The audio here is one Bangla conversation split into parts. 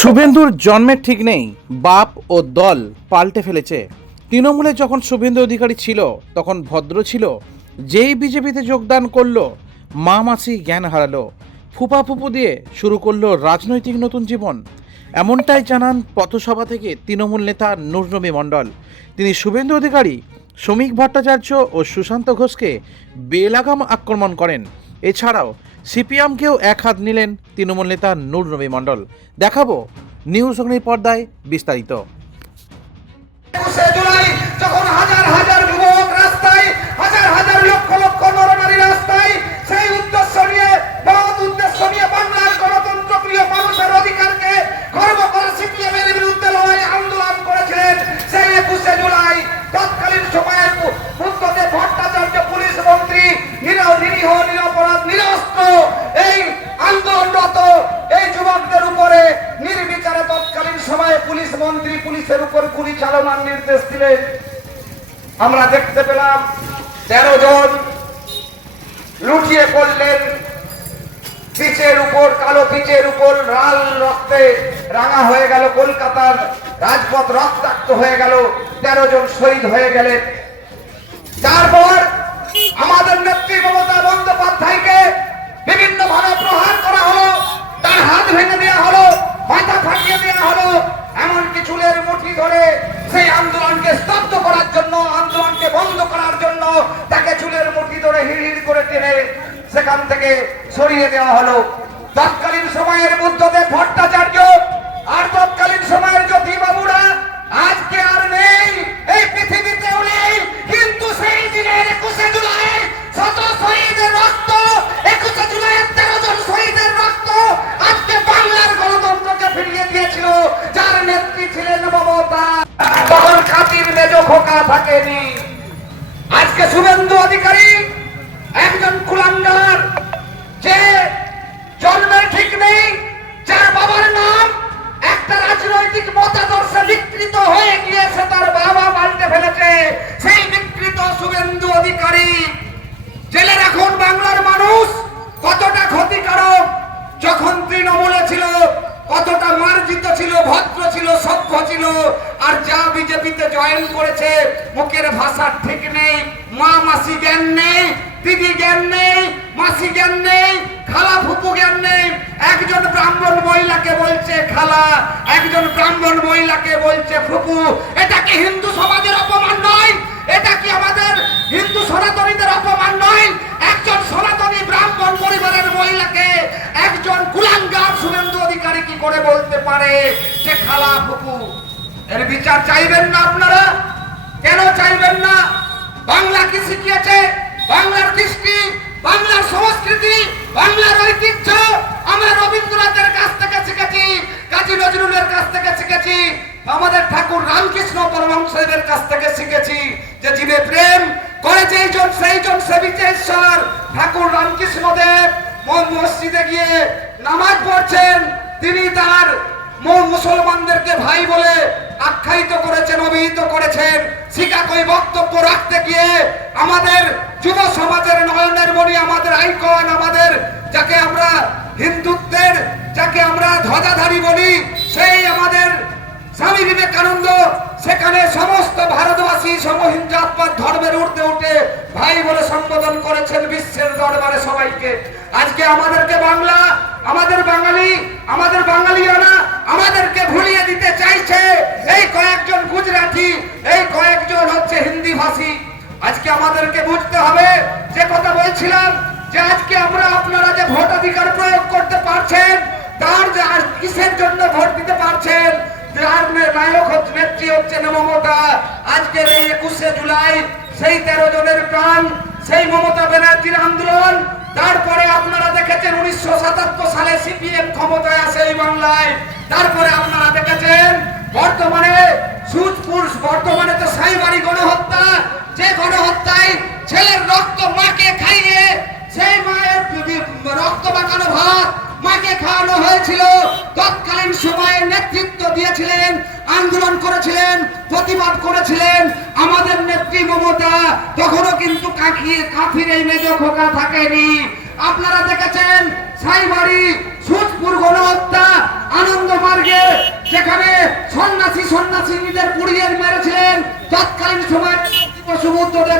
শুভেন্দুর জন্মের ঠিক নেই, বাপ ও দল পাল্টে ফেলেছে। তৃণমূলে যখন শুভেন্দু অধিকারী ছিল, তখন ভদ্র ছিল, যেই বিজেপিতে যোগদান করল, মা মাসি জ্ঞান হারালো, ফুপা ফুপু দিয়ে শুরু করল রাজনৈতিক নতুন জীবন। এমনটাই জানান পথসভা থেকে তৃণমূল নেতা নুরনবী মণ্ডল। তিনি শুভেন্দু অধিকারী, শ্রমিক ভট্টাচার্য ও সুশান্ত ঘোষকে বেলাগাম আক্রমণ করেন। এছাড়াও সিপিএমকেও এক হাত নিলেন তৃণমূল নেতা নূর নবী মণ্ডল। দেখাবো নিউজ অগ্নির পর্দায় বিস্তারিত। যখন মানুষের অধিকারকে আন্দোলন একুশে জুলাই। তৎকালীন ভট্টাচার্য পুলিশ মন্ত্রী নিরহ নিরীহ আমরা দেখতে পেলাম তেরো জন লুটিয়ে পড়লেন। পিচের উপর, কালো পিচের উপর লাল রক্তে রাঙা হয়ে গেল কলকাতার রাজপথ রক্তাক্ত হয়ে গেল। তেরো জন শহীদ হয়ে গেলেন। তারপর আমাদের নেত্রী মমতা বন্দ্যোপাধ্যায়কে বিভিন্ন ভাবে প্রহার করা হলো। তার হাত ভেঙে দেওয়া হলো, মাথা ফাটিয়ে দেওয়া হলো। এমনকি চুলের মুঠি ধরে সেই আন্দোলনকে স্তব্ধ করার জন্য, আন্দোলনকে বন্ধ করার জন্য তাকে চুলের মুঠি ধরে হিড় করে টেনে সেখান থেকে সরিয়ে দেওয়া হলো। তৎকালীন সময়ের বুদ্ধদেব থাকেনি আজকে শুভেন্দু অধিকারী একজন কুলাঙ্গার যে জন্মের ঠিক নেই যার বাবার নাম একটা রাজনৈতিক মতাদর্শে বিকৃত হয়ে গিয়েছে তার বাবা পাল্টে ফেলেছে সেই বিকৃত শুভেন্দু অধিকারী জেলে রাখুন বাংলার মানুষ কতটা ক্ষতিকারক যখন তৃণমূলে ছিল কতটা মার্জিত ছিল ভদ্র ছিল সভ্য ছিল আর যা বিজেপিতে জয়েন করেছে মুখের ভাষা ঠিক নেই মা মাসি জ্ঞান নেই দিদি জ্ঞান নেই মাসি জ্ঞান নেই, খালা ফুপু জ্ঞান নেই। একজন ব্রাহ্মণ মহিলাকে বলছে, খালা, একজন ব্রাহ্মণ মহিলাকে বলছে, ফুপু, এটা কি হিন্দু সমাজের অপমান নয়? এটা কি আমাদের হিন্দু সনাতনীদের অপমান নয়? একজন সনাতনী ব্রাহ্মণ পরিবারের মহিলাকে একজন কুলাঙ্গার শুভেন্দু অধিকারী কি করে বলতে পারে যে, খালা, ফুপু, এর বিচার চাইবেন না আপনারা? কেন চাইবেন না? বাংলা কি শিখিয়েছে? বাংলার কৃষ্টি বাংলার সংস্কৃতি, বাংলার ঐতিহ্য আমরা রবীন্দ্রনাথের কাছ থেকে শিখেছি, কাজী নজরুলের কাছ থেকে শিখেছি, আমাদের ঠাকুর রামকৃষ্ণ পরমহংসের কাছ থেকে শিখেছি যে জীবে প্রেম করে যেই জন, সেই জন সেবিতে ঈশ্বর। ঠাকুর রামকৃষ্ণ দেব মসজিদে গিয়ে নামাজ পড়ছেন, তিনি তার মুসলমানদেরকে ভাই বলে আখ্যায়িত করেছেন, অভিহিত করেছেন। শিকাগোয় বক্তব্য রাখতে গিয়ে আমাদের যুব সমাজের নয়নের মণি, আমাদের আইকন, আমাদের যাকে আমরা হিন্দুত্বের, যাকে আমরা ধ্বজাধারী বলি, সেই আমাদের স্বামী বিবেকানন্দ সেখানে সমস্ত ভারতবাসী সমহীন জাতপাত ধর্মের উঠতে উঠে ভাই বলে সম্বোধন করেছেন বিশ্বের দরবারে সবাইকে। আজকে আমাদেরকে বাংলা, আমাদের বাঙালি, আমাদের বাঙালিয়ানা আমাদেরকে ভুলিয়ে দিতে চাইছে এই কয়েকজন গুজরাটি, এই কয়েকজন হচ্ছে হিন্দি ভাষী আজকে আমাদেরকে বুঝতে হবে যে কথা বলছিলাম, যে আজকে আমরা আপনারা যে ভোটাধিকার প্রয়োগ করতে পারছেন, তার যে কিসের জন্য ভোট দিতে পারছেন নায়ক হচ্ছে, নেত্রী হচ্ছে মমতা। আজকের এই একুশে জুলাই, সেই তেরো জনের প্রাণ, সেই মমতা ব্যানার্জির আন্দোলন তারপরে আপনারা দেখেছেন উনিশশো সাতাত্তর সালে সিপিএম ক্ষমতায় আসে এই বাংলায়। তারপরে আপনারা দেখেছেন বর্তমানে সুজপুর বর্তমানে তো সাইবাড়ি গণহত্যা। যে গণহত্যায় ছেলের রক্ত মাকে খাইয়ে, সেই মায়ের রক্ত মাখানো ভাত মাকে খাওয়ানো হয়েছিল। তৎকালীন সময়ে দিয়েছিলেন, আন্দোলন করেছিলেন, প্রতিবাদ করেছিলেন। আমাদের নেত্রী মমতা তখনও কিন্তু কাফির এই মেজ খোকা থাকেনি। আপনারা দেখেছেন সাইবাড়ি, সুজপুর গণহত্যা, আনন্দ মার্গে, যেখানে সন্ন্যাসী সন্ন্যাসীদের পুড়িয়ে মেরেছিলেন। তৎকালীন সময়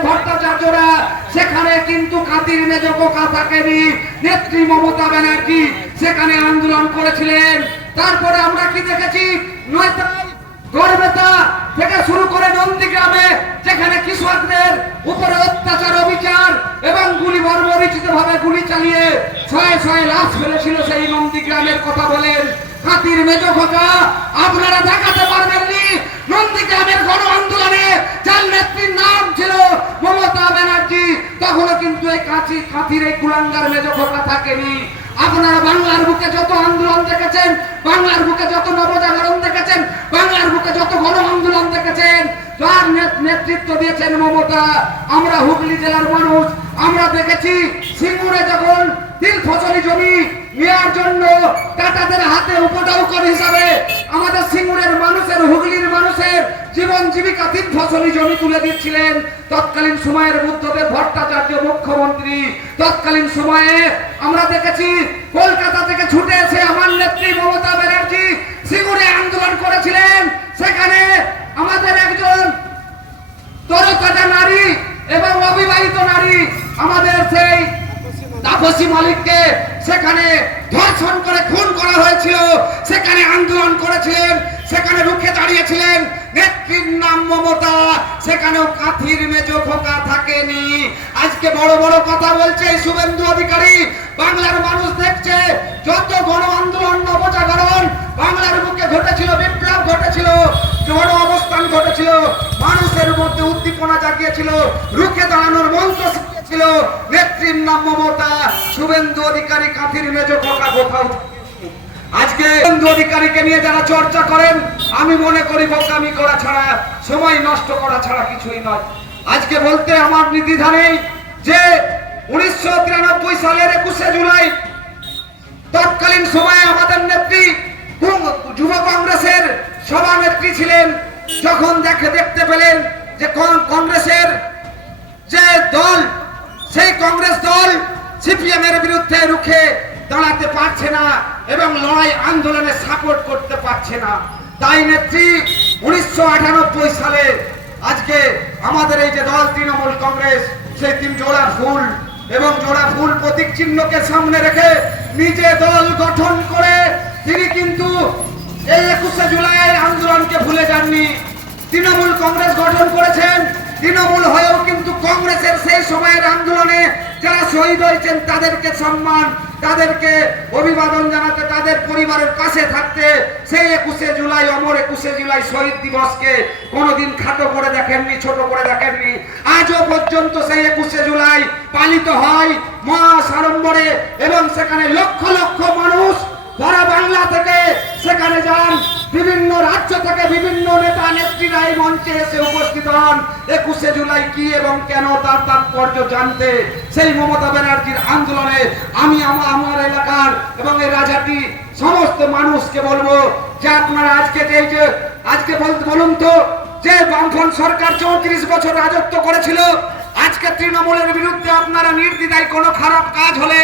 ভট্টাচার্যরা, সেখানে কিন্তু কাতির মেজ থাকেনি। নেত্রী মমতা সেখানে আন্দোলন করেছিলেন। তারপরে আমরা কি দেখেছি? থেকে শুরু করে নন্দীগ্রামে, যেখানে কৃষকদের উপরে অত্যাচার, অবিচার এবং গুলি বর্বরিচিত ভাবে গুলি চালিয়ে ছয় ছয় লাশ ফেলেছিল সেই নন্দীগ্রামের কথা বলেন। হাতির মেজ খোকা, আপনারা দেখাতে পারবেননি, নন্দীগ্রামের গণ আন্দোলনে যার নেত্রীর নাম ছিল মমতা ব্যানার্জি, তখনও কিন্তু এই কাঁচি কাঁথির এই কুলাঙ্গার মেজ খোকা থাকেনি। আপনারা বাংলার বুকে যত আন্দোলন দেখেছেন বাংলার বুকে যত নবজাগরণ দেখেছেন, বাংলার বুকে যত গণ আন্দোলন দেখেছেন, যার নেতৃত্ব দিয়েছেন মমতা, আমরা হুগলি জেলার মানুষ, আমরা দেখেছি সিঙ্গুরে যখন তিল ফসলি জমি নেওয়ার জন্য টাটাদের হাতে উপডাউকর হিসাবে আমাদের সিঙ্গুরের মানুষের, হুগলির মানুষের জীবন জীবিকা তিন ফসলি জমি তুলে দিচ্ছিলেন। তৎকালীন সময়ের বুদ্ধদেব ভট্টাচার্য মুখ্যমন্ত্রী। তৎকালীন সময়ে আমরা দেখেছি, কলকাতা থেকে ছুটে এসে আমার নেত্রী মমতা ব্যানার্জি সিঙ্গুরে আন্দোলন করেছিলেন। সেখানে আমাদের একজন তরতাজা নারী এবং অবিবাহিত নারী আমাদের সেই তাপসী মালিককে সেখানে ধর্ষণ করে খুন করা হয়েছিল। সেখানে আন্দোলন করেছিলেন, সেখানে রুখে দাঁড়িয়েছিলেন। নেত্রীর নাম মমতা, সেখানেও কাথির মেজো খোকা থাকেনি। আজকে বড় বড় কথা বলছে শুভেন্দু অধিকারী। বাংলার মানুষ দেখছে যত গণ আন্দোলন নবজাগরণ, বাংলার বুকে ঘটেছিল, বিপ্লব ঘটেছিল গণ অবস্থান ঘটেছিল, মানুষের মধ্যে উদ্দীপনা জাগিয়েছিল, রুখে দাঁড়ানোর মন্ত্র ছিল নেত্রীর নাম মমতা, শুভেন্দু অধিকারী, কাঁথির মেজ খোকা কোথাও আজকে অধিকারীকে নিয়ে যারা চর্চা করেন, আমি মনে করি বোকামি করা ছাড়া, সময় নষ্ট করা ছাড়া কিছুই নয়। আজকে বলতে আমার নির্দ্বিধা যে উনিশশো তিরানব্বই সালের একুশে জুলাই, তৎকালীন সময়ে আমাদের নেত্রী যুব কংগ্রেসের সভানেত্রী ছিলেন। যখন দেখে দেখতে পেলেন যে কংগ্রেসের যে দল, সেই কংগ্রেস দল সিপিএম এর বিরুদ্ধে রুখে দাঁড়াতে পারছে না এবং লড়াই আন্দোলনে সাপোর্ট করতে পারছে না। তাই নেত্রী, উনিশশো আটানব্বই সালে আজকে আমাদের এই যে দল তৃণমূল কংগ্রেস, সেই তিন জোড়া ফুল এবং জোড়া ফুল প্রতীক চিহ্নকে সামনে রেখে নিজে দল গঠন করে তিনি কিন্তু এই একুশে জুলাই আন্দোলনকে ভুলে যাননি। তৃণমূল কংগ্রেস গঠন করেছেন। তৃণমূল হয়েও কিন্তু কংগ্রেসের সেই সময়ের আন্দোলনে যারা শহীদ হয়েছেন তাদেরকে সম্মান তাদেরকে অভিবাদন জানাতে, তাদের পরিবারের পাশে থাকতে, সেই একুশে জুলাই, অমর একুশে জুলাই শহীদ দিবসকে কোনোদিন খাটো করে দেখেননি, ছোট করে দেখেননি। আজও পর্যন্ত সেই একুশে জুলাই পালিত হয় মহাসারম্বরে এবং সেখানে লক্ষ লক্ষ মানুষ যারা বাংলা থেকে সেখানে যান, বিভিন্ন রাজ্য থেকে বিভিন্ন নেতা নেত্রীরা এই মঞ্চে এসে উপস্থিত হন। একুশে জুলাই কি এবং কেন তার তাৎপর্য জানতে সেই মমতা ব্যানার্জির আন্দোলনে আমি আমার এলাকার এবং এই রাজাটি সমস্ত মানুষকে বলব যে আপনারা আজকে যে এই যে, আজকে বলুন তো, যে বামফ্রন্ট সরকার চৌত্রিশ বছর রাজত্ব করেছিল আজকে তৃণমূলের বিরুদ্ধে আপনারা নির্দ্বিধায় কোনো খারাপ কাজ হলে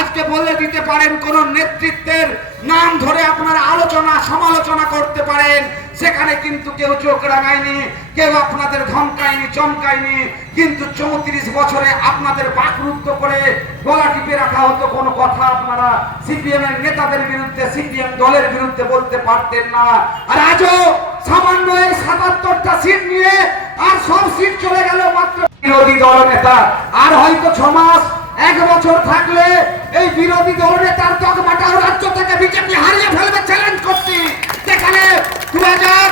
আজকে বলে দিতে পারেন কোন নেতৃত্বের নাম ধরে আপনারা আলোচনা, সমালোচনা করতে পারেন। সেখানে কিন্তু কেউ চোখ রাঙায়নি, কেউ আপনাদের ধমকায়নি, চমকায়নি। কিন্তু চৌত্রিশ বছরে আপনাদের বাকরুদ্ধ করে গলা টিপে রাখা হতো কোনো কথা আপনারা সিপিএম এর নেতাদের বিরুদ্ধে, সিপিএম দলের বিরুদ্ধে বলতে পারতেন না। আর আজও সামান্য এই সাতাত্তরটা সিট নিয়ে আর সব সিট চলে গেল মাত্র বিরোধী দল নেতা। আর হয়তো ছ মাস, এক বছর থাকলে এই বিরোধী দল নেতার তকমাটাও রাজ্য থেকে বিজেপি হারিয়ে ফেলবে চ্যালেঞ্জ করছি। যেখানে দু হাজার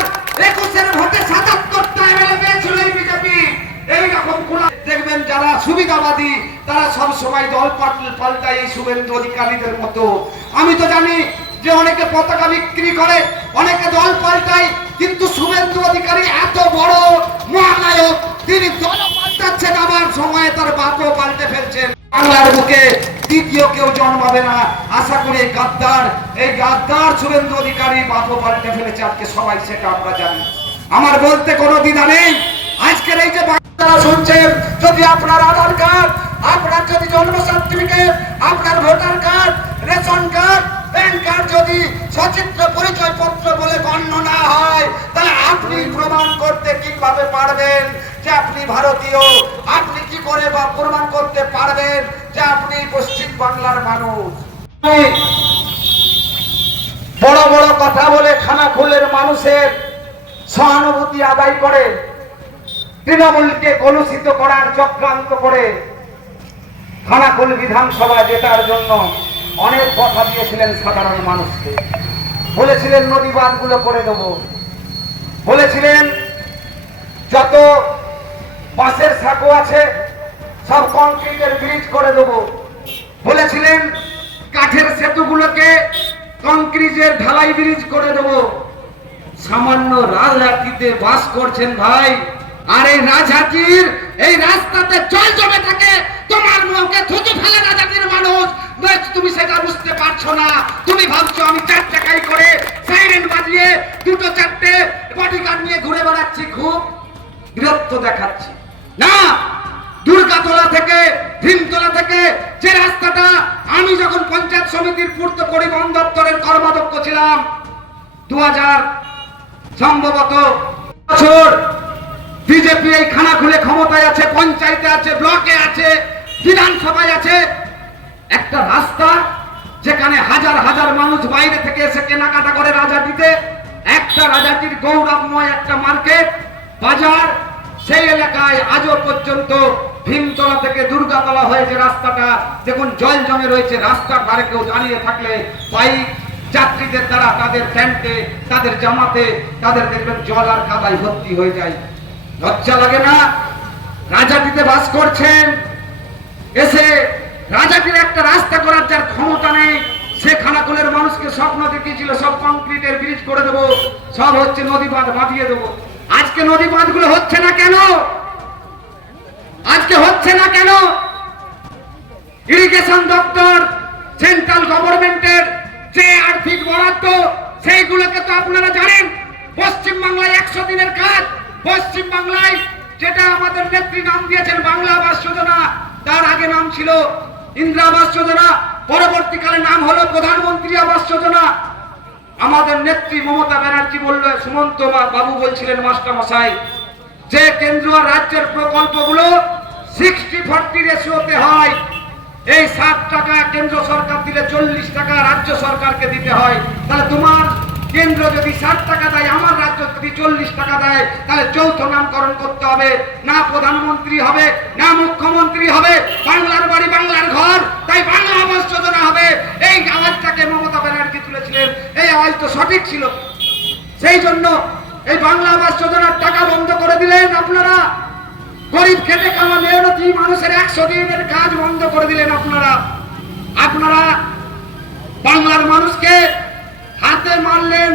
একুশের ভোটে সাতাত্তরটা এমএলএ পেয়েছিল এই বিজেপি। এইরকম কোন দেখবেন যারা সুবিধাবাদী, তারা সব সময় দল পাল্টায় এই অধিকারীদের মতো। আমি তো জানি যে অনেকে পতাকা বিক্রি করে, অনেকে দল পাল্টায়, কিন্তু শুভেন্দু অধিকারী এত বড় মহানায়ক তার বাপও পাল্টে ফেলছেন। বাংলার বুকে দ্বিতীয় কেউ জন্মাবে না। আশা করি গাদ্দার, এই গাদ্দার শুভেন্দু অধিকারী বাপও পাল্টে ফেলেছে। আজকে সবাই সেটা আমরা জানি। আমার বলতে কোনো দ্বিধা নেই। আজকের এই যে বাচ্চারা শুনছেন যদি আপনার আধার কার্ড, আপনার যদি জন্ম সার্টিফিকেট, আপনার voter card, ration card, PAN card যদি সচিত্র পরিচয় পত্র বলে গণ্য না হয় তা প্রমাণ করতে কীভাবে পারবেন যে আপনি ভারতীয়, আপনি করে বা প্রমাণ করতে পারবেন যে আপনি পশ্চিম বাংলার মানুষ। বড় বড় কথা বলে খানাখোলের মানুষের সহানুভূতি আদায় করে, তৃণমূলকে কলুষিত করার চক্রান্ত করে খানাখোল বিধানসভা জেতার জন্য অনেক কথা দিয়েছিলেন সাধারণ মানুষকে। বলেছিলেন নদী বাঁধগুলো করে দেবো। বলেছিলেন যত বাঁশের সাঁকো আছে সব কংক্রিটের ব্রিজ করে দেবো। বলেছিলেন, কাঠের সেতুগুলোকে কংক্রিটের ঢালাই ব্রিজ করে দেবো। সামান্য রাজহাটিতে বাস করছেন ভাই, আর এই রাজহাটির এই রাস্তাতে জল জমে থাকে, তোমার মুখে থুতু ফেলে রাজহাটির মানুষ। তুমি সেটা বুঝতে পারছ না। তুমি ভাবছ আমি চার টাকায় করে সাইরেন বাজিয়ে দুটো চারটে বডিগার্ড নিয়ে ঘুরে বেড়াচ্ছি, খুব বিরক্ত দেখাচ্ছি। না দুর্গাতলা থেকে, ভীমতলা থেকে যে রাস্তাটা আমি যখন পঞ্চায়েত সমিতির পূর্ত পরিবহন দপ্তরের কর্মাধ্যক্ষ ছিলাম দু হাজার সম্ভবত বছর বিজেপি এই খানা খুলে ক্ষমতায় আছে, পঞ্চায়েতে আছে, ব্লকে আছে, বিধানসভায় আছে। একটা রাস্তা যেখানে হাজার হাজার মানুষ বাইরে থেকে এসে কেনাকাটা করে রাজাটিতে একটা রাজাটির গৌরবময় একটা মার্কেট, বাজার, সেই এলাকায় আজও পর্যন্ত ভীমতলা থেকে দুর্গাতলা হয়ে যে রাস্তাটা, দেখুন জল জমে রয়েছে, রাস্তার ধারে কেউ দাঁড়িয়ে থাকলে বাইক যাত্রীদের দ্বারা তাদের প্যান্টে তাদের জামাতে, তাদের দেখবেন জল আর কাদায় ভর্তি হয়ে যায়। লজ্জা লাগে না? রাজাটিতে বাস করছেন। এসে রাজাটির একটা রাস্তা করার যার ক্ষমতা নেই, সে খানাকুলের মানুষকে স্বপ্ন দেখিয়েছিল, সব কংক্রিটের ব্রিজ করে দেবো, সব হচ্ছে নদী বাঁধ বাঁধিয়ে দেবো। আজকে নদী বাঁধগুলো হচ্ছে না কেন? আজকে হচ্ছে না কেন? ইরিগেশন দপ্তর সেন্ট্রাল গভর্নমেন্টের যে আর্থিক বরাদ্দ, সেইগুলোকে তো আপনারা জানেন। পশ্চিম বাংলায় একশো দিনের কাজ। পশ্চিম বাংলায় যেটা আমাদের নেত্রী নাম দিয়েছেন বাংলা আবাস যোজনা, তার আগে নাম ছিল ইন্দিরা আবাস যোজনা, পরবর্তীকালে নাম হলো প্রধানমন্ত্রী আবাস যোজনা। আমাদের নেত্রী মমতা ব্যানার্জি বলল, সুমন্ত বাবু বলছিলেন মাস্টার মশাই যে কেন্দ্র রাজ্যের প্রকল্পগুলো সিক্সটি ফর্টি রেশিওতে হয়। এই ষাট টাকা কেন্দ্র সরকার দিলে চল্লিশ টাকা রাজ্য সরকারকে দিতে হয়। তাহলে তোমার কেন্দ্র যদি ষাট টাকা দেয়, আমার রাজ্য যদি চল্লিশ টাকা দেয়, তাহলে যৌথ নামকরণ করতে হবে। না প্রধানমন্ত্রী হবে, না মুখ্যমন্ত্রী হবে। বাংলার বাড়ি, বাংলার ঘর, তাই বাংলা আবাস যোজনা হবে। এই আওয়াজটাকে মমতা ব্যানার্জি তুলেছিলেন। এই আওয়াজ তো সঠিক ছিল। সেই জন্য এই বাংলা আবাস যোজনার টাকা বন্ধ করে দিলেন আপনারা। গরিব খেটে খাওয়া মেহনতি মানুষের একশো দিনের কাজ বন্ধ করে দিলেন আপনারা। আপনারা বাংলার মানুষকে হাতে মারলেন,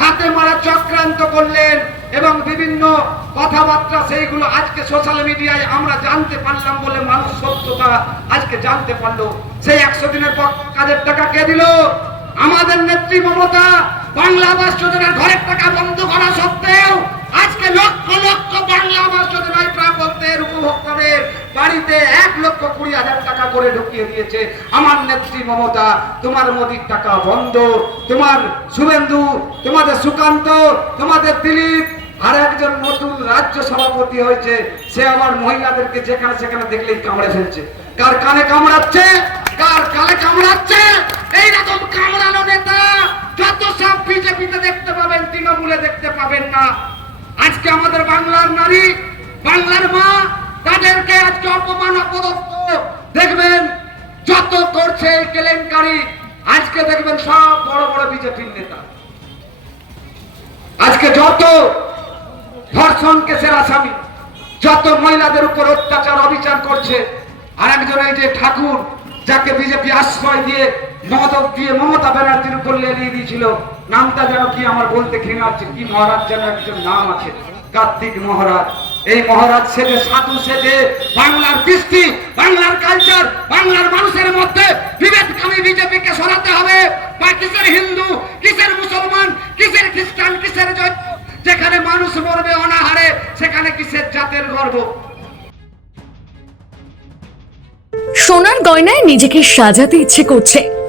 হাতে মারা চক্রান্ত করলেন এবং বিভিন্ন কথাবার্তা সেইগুলো আজকে সোশ্যাল মিডিয়ায় আমরা জানতে পারলাম বলে মানুষ সত্যতা আজকে জানতে পারল। সেই একশো দিনের কাজের টাকা কে দিল? আমাদের নেত্রী মমতা বাংলা আবাস যোজনার ঘরের টাকা বন্ধ করা সত্ত্বেও আজকে লক্ষ বাংলা আবাস যোজনায় প্রাপকদের উপভোক্তাদের বাড়িতে এক লক্ষ কুড়ি হাজার টাকা করে ঢুকিয়ে দিয়েছে। আমার নেত্রী মমতা, তোমার মোদির টাকা বন্ধ। তোমার শুভেন্দু, তোমাদের সুকান্ত, তোমাদের দিলীপ, আর একজন নতুন রাজ্য সভাপতি হয়েছে। সে আমার মহিলাদেরকে যেখানে সেখানে দেখলেই কামড়ে ফেলছে। কার কানে কামড়াচ্ছে? কার কালে কামড়াচ্ছে? এইরকম কামড়ানো নেতা যত সব বিজেপিতে দেখতে পাবেন, তৃণমূলে দেখতে পাবেন না। আজকে আমাদের বাংলার নারী, বাংলার মা, তাদেরকে আজকে অপমান, অপদস্থ। দেখবেন যত করছে কেলেঙ্কারি, আজকে দেখবেন সব বড় বড় বিজেপির নেতা। আজকে যত ধর্ষণ কেসের আসামি, যত মহিলাদের উপর অত্যাচার, অবিচার করছে আর একজন এই যে ঠাকুর, যাকে বিজেপি আশ্রয় দিয়ে মদক দিয়ে মমতা ব্যানার্জির উপর লেলিয়ে দিয়েছিল নামটা যেন কি আমার বলতে ঘৃণা হচ্ছে, কি মহারাজ যেন একজন নাম আছে? কার্তিক মহারাজ। এই মহারাজ সেজে, সাধু সেজে, বাংলার কৃষ্টি বাংলার কালচার বাংলার মানুষের মধ্যে বিভেদকামী বিজেপিকে সরাতে হবে। বা কিসের হিন্দু, কিসের মুসলমান, কিসের খ্রিস্টান, কিসের যেখানে মানুষ মরবে অনাহারে, সেখানে কিসের জাতের গর্ব? সোনার গয়নায় নিজেকে সাজাতে ইচ্ছে করছে।